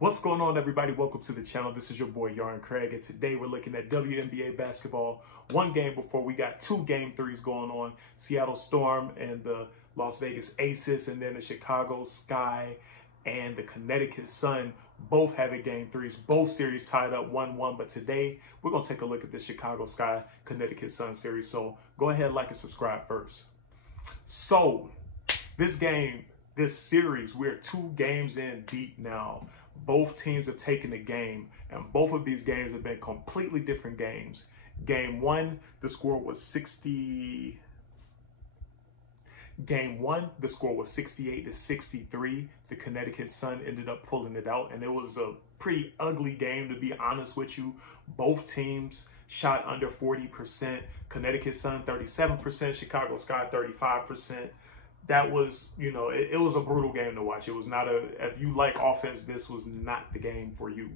What's going on, everybody? Welcome to the channel. This is your boy Yarn Craig, and today we're looking at WNBA basketball. One game before we got two game threes going on. Seattle Storm and the Las Vegas Aces, and then the Chicago Sky and the Connecticut Sun both having game threes. Both series tied up 1-1, but today we're going to take a look at the Chicago Sky Connecticut Sun series. So go ahead, like and subscribe first. So this series, we're 2 games in deep now. Both teams have taken the game, and both of these games have been completely different games. Game 1, the score was 68-63. The Connecticut Sun ended up pulling it out, and it was a pretty ugly game, to be honest with you. Both teams shot under 40%. Connecticut Sun 37%, Chicago Sky 35%. That was, it was a brutal game to watch. It was not if you like offense, this was not the game for you,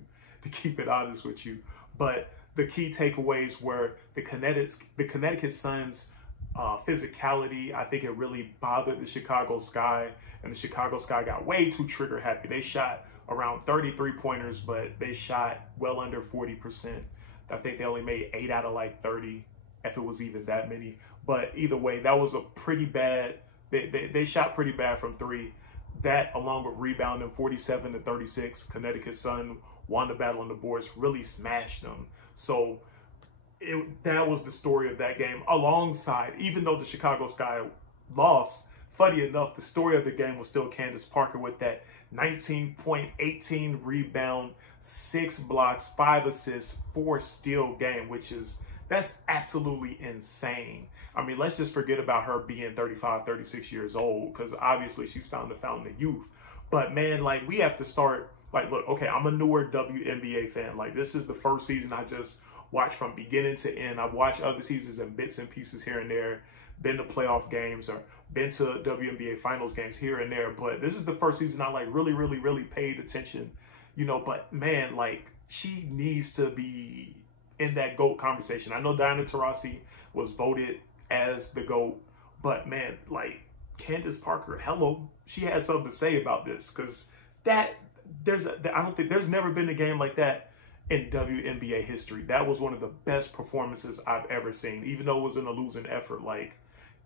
to keep it honest with you. But the key takeaways were the Connecticut Sun's physicality. I think it really bothered the Chicago Sky, and the Chicago Sky got way too trigger happy. They shot around 33 pointers, but they shot well under 40%. I think they only made 8 out of like 30, if it was even that many. But either way, that was a pretty bad. They shot pretty bad from 3. That, along with rebounding 47-36, Connecticut Sun won the battle on the boards, really smashed them. So that was the story of that game. Alongside, even though the Chicago Sky lost, funny enough, the story of the game was still Candace Parker with that 19-point, 18 rebound, 6 blocks, 5 assists, 4 steal game, that's absolutely insane. I mean, let's just forget about her being 35, 36 years old, because obviously she's found the fountain of youth. But man, like, we have to start, like, look, okay, I'm a newer WNBA fan. Like, this is the first season I just watched from beginning to end. I've watched other seasons in bits and pieces here and there, been to playoff games or been to WNBA finals games here and there. But this is the first season I like really paid attention, but man, like, she needs to be in that GOAT conversation. I know Diana Taurasi was voted as the GOAT, but man, like, Candace Parker, hello, she has something to say about this, because I don't think there's never been a game like that in WNBA history. That was one of the best performances I've ever seen, even though it was in a losing effort. Like,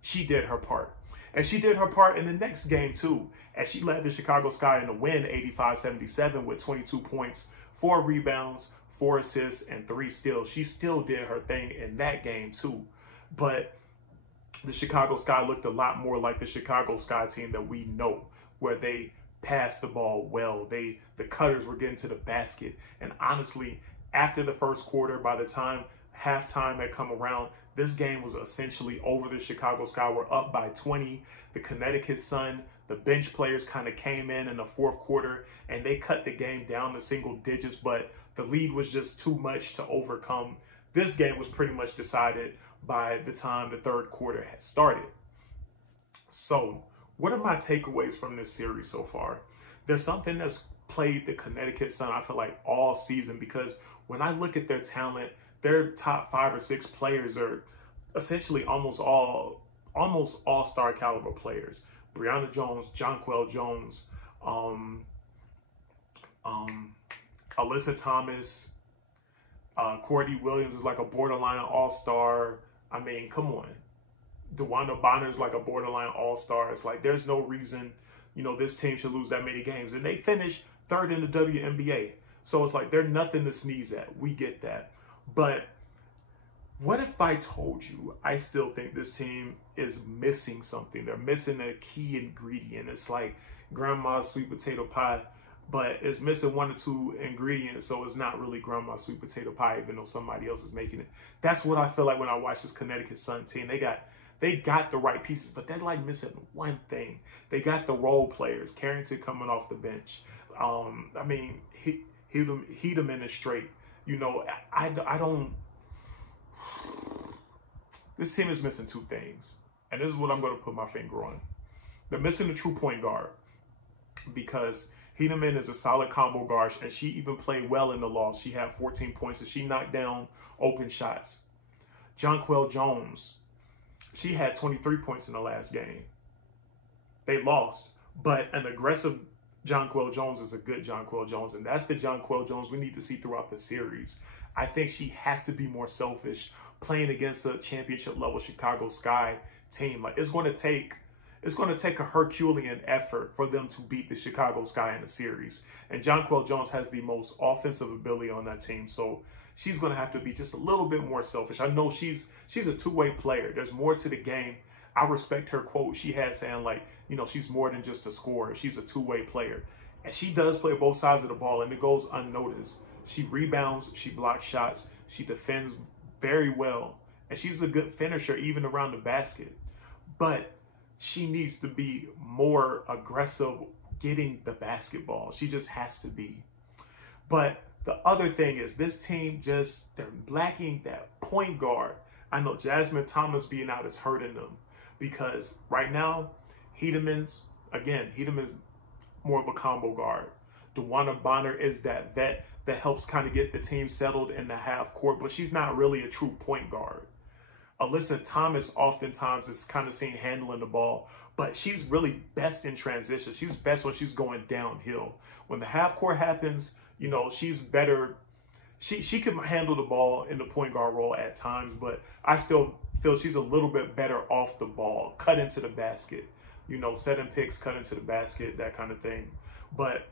she did her part. And she did her part in the next game too, as she led the Chicago Sky in a win 85-77 with 22 points, 4 rebounds, 4 assists, and 3 steals. She still did her thing in that game too. But the Chicago Sky looked a lot more like the Chicago Sky team that we know, where they passed the ball well. The cutters were getting to the basket. And honestly, after the first quarter, by the time halftime had come around, this game was essentially over. The Chicago Sky were up by 20. The Connecticut Sun, the bench players kind of came in the fourth quarter, and they cut the game down to single digits, but the lead was just too much to overcome. This game was pretty much decided by the time the third quarter had started. So what are my takeaways from this series so far? There's something that's played the Connecticut Sun, I feel like, all season, because when I look at their talent, their top 5 or 6 players are essentially almost all-star caliber players. Brianna Jones, Jonquel Jones, Alyssa Thomas, Courtney Williams is like a borderline all-star. I mean, come on. DeWanda Bonner's like a borderline all-star. It's like, there's no reason, this team should lose that many games. And they finished 3rd in the WNBA. So it's like, they're nothing to sneeze at. We get that. But what if I told you I still think this team is missing something? They're missing a key ingredient. It's like grandma's sweet potato pie, but it's missing 1 or 2 ingredients, so it's not really grandma's sweet potato pie, even though somebody else is making it. That's what I feel like when I watch this Connecticut Sun team. They got the right pieces, but they're like missing one thing. They got the role players. Carrington coming off the bench. I mean, Hedeman is straight. I don't. This team is missing 2 things, and this is what I'm going to put my finger on. They're missing a true point guard, because Hedeman is a solid combo guard, and she even played well in the loss. She had 14 points, and she knocked down open shots. Jonquel Jones, she had 23 points in the last game. They lost, but an aggressive Jonquel Jones is a good Jonquel Jones, and that's the Jonquel Jones we need to see throughout the series. I think she has to be more selfish playing against a championship level Chicago Sky team. Like it's going to take a Herculean effort for them to beat the Chicago Sky in the series. And Jonquel Jones has the most offensive ability on that team, so she's going to have to be just a little bit more selfish. I know she's a two-way player. There's more to the game. I respect her quote she had saying, like, you know, she's more than just a scorer. She's a two-way player. And she does play both sides of the ball, and it goes unnoticed. She rebounds, she blocks shots, she defends very well, and she's a good finisher even around the basket. But she needs to be more aggressive getting the basketball. She just has to be. But the other thing is this team they're lacking that point guard. I know Jasmine Thomas being out is hurting them because right now, Hedeman's more of a combo guard. DeWanna Bonner is that vet that helps kind of get the team settled in the half court, but she's not really a true point guard. Alyssa Thomas oftentimes is kind of seen handling the ball, but she's really best in transition. She's best when she's going downhill. When the half court happens, you know, she's better. She can handle the ball in the point guard role at times, but I still feel she's a little bit better off the ball, cut into the basket, you know, setting picks, cut into the basket, that kind of thing. But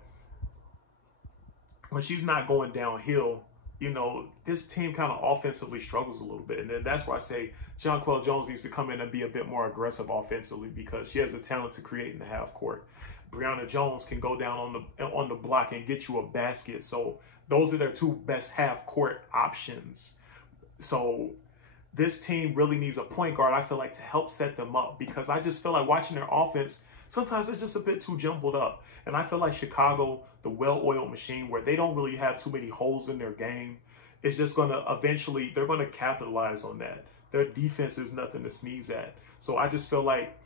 when she's not going downhill, you know, this team kind of offensively struggles a little bit. And then that's why I say Jonquel Jones needs to come in and be a bit more aggressive offensively because she has the talent to create in the half court. Brianna Jones can go down on the block and get you a basket. So those are their two best half court options. So this team really needs a point guard, I feel like, to help set them up because I just feel like watching their offense, sometimes they're just a bit too jumbled up. And I feel like Chicago, the well-oiled machine where they don't really have too many holes in their game, is just going to eventually, they're going to capitalize on that. Their defense is nothing to sneeze at. So I just feel like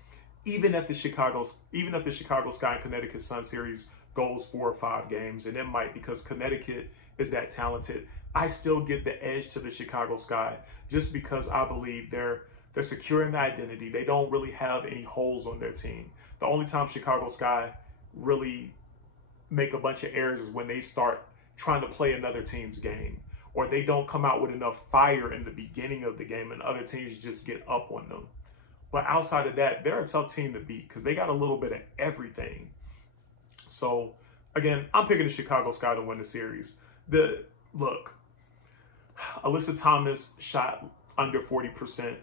even if the Chicago Sky and Connecticut Sun series goes 4 or 5 games, and it might because Connecticut is that talented, I still give the edge to the Chicago Sky just because I believe they're securing the identity. They don't really have any holes on their team. The only time Chicago Sky really make a bunch of errors is when they start trying to play another team's game, or they don't come out with enough fire in the beginning of the game and other teams just get up on them. But outside of that, they're a tough team to beat because they got a little bit of everything. So again, I'm picking the Chicago Sky to win the series. Look, Alyssa Thomas shot under 40%.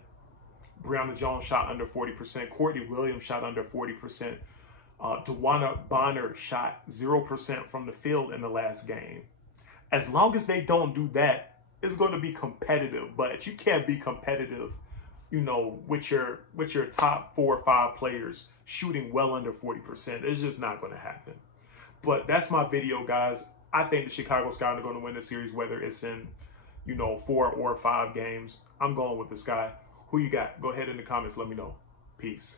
Brianna Jones shot under 40%. Courtney Williams shot under 40%. DeWanna Bonner shot 0% from the field in the last game. As long as they don't do that, it's going to be competitive. But you can't be competitive, you know, with your top 4 or 5 players shooting well under 40%. It's just not going to happen. But that's my video, guys. I think the Chicago Sky are going to win the series, whether it's in, you know, 4 or 5 games. I'm going with the Sky. Who you got? Go ahead in the comments. Let me know. Peace.